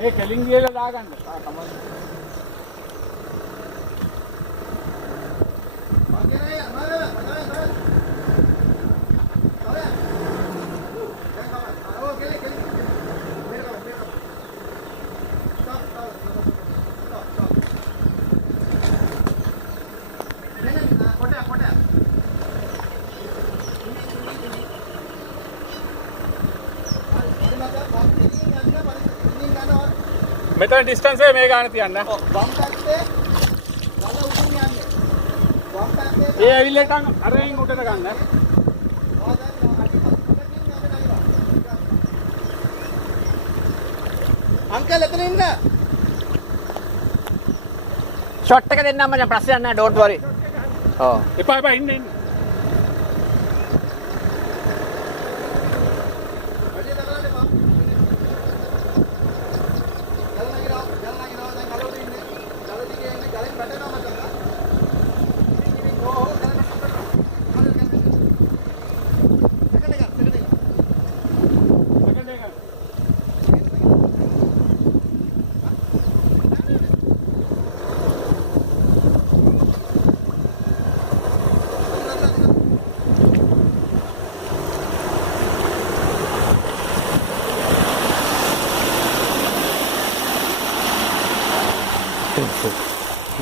ඒ කෙලින් ගිහලා දාගන්න. මෙතන ඩිස්ටන්ස් එක මේ ගාන තියන්න. ඔව් වම් පැත්තේ ගල උඩින් යන්නේ. වම් පැත්තේ ඒ ඇවිල්ලට අරෙන් උඩට ගන්න. අංකල් එතන ඉන්න. ෂොට් එක දෙන්නම් මචං ප්‍රශ්නයක් නැහැ ඩෝන්ට් වරි. ඔව්. එපා ඉන්න.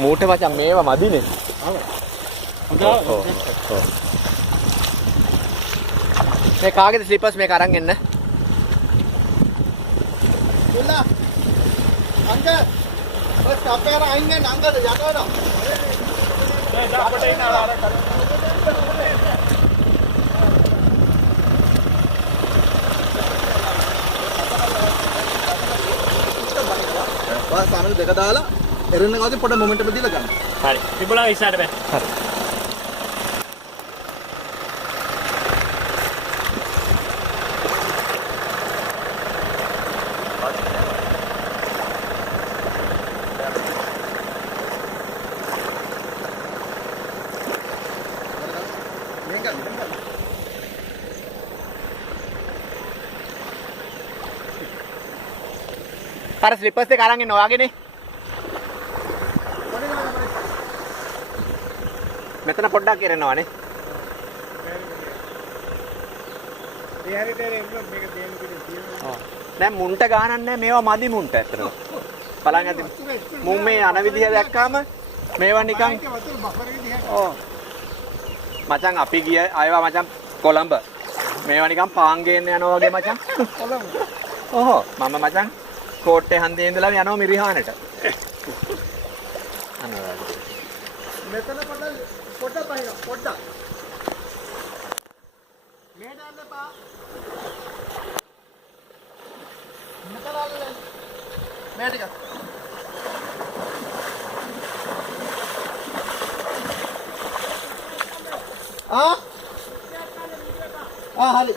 මූට මචං මේවා මදිනේ. මේ කාගේද ස්ලිපර්ස් මේක අරන් එන්න. දුල්ලා. අංකල්. ඔය ස්ටොප් එක අයින් වෙන්න අංකල් යටවනවා. ඒ දාපට ඉන්න අර සාමල දෙක දාලා එරෙන්න ගානේ පොඩ මොමන්ටම් දීලා ගන්න. හරි. තිබුණා ඉස්සරහට බෑ. හරි. අර ස්ලිපර්ස් එක අරන් එන්න ඔයාගේනේ. මෙතන පොඩ්ඩක් ඉරනවානේ. ඒ හැරිට එන්න මේක දෙන්න කිව්වා. ඔව්. දැන් මුන්ට ගානක් නැහැ මේවා මදි මුන්ට ඇත්තටම. බලන්න ඇති. මුන් මේ අන විදිහ දැක්කාම මේවා නිකන් ඔව්. මචං අපි ගිය ආයවා මචං කොළඹ. මේවා නිකන් පාන් ගේන්න යනවා වගේ මචං. කොළඹ. ඔහො මම මචං කෝට්ටේ හන්දියේ ඉඳලා යනවා මිරිහානට. අනවරද. මෙතන පොඩ බහින පොඩ්ඩක්. මේ දාන්න එපා. මෙතන අල්ලන්න. මේ ටික. හරි.